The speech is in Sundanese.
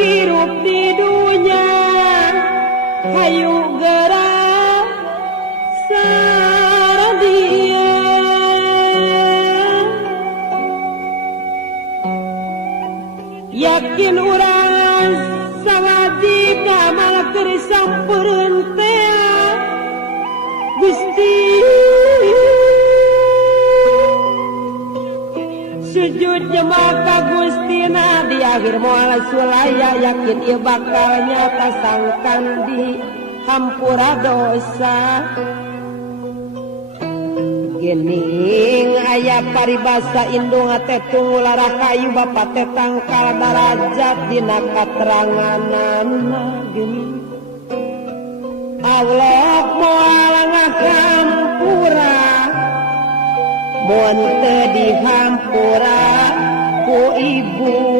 hirup di dunia hayu gerak saradia yakin urang sawajib amal keur sampureun teh Gusti sujud jemaah ka Gustina di akhir moal sulaya yakin ieu bakal nyata sangkan di hampura dosa gening aya paribasa indung teh tunggul kayu bapa teh tangkal darajat dina kateranganana gening Allah moal ngahampura mun teu dihampura ku ibu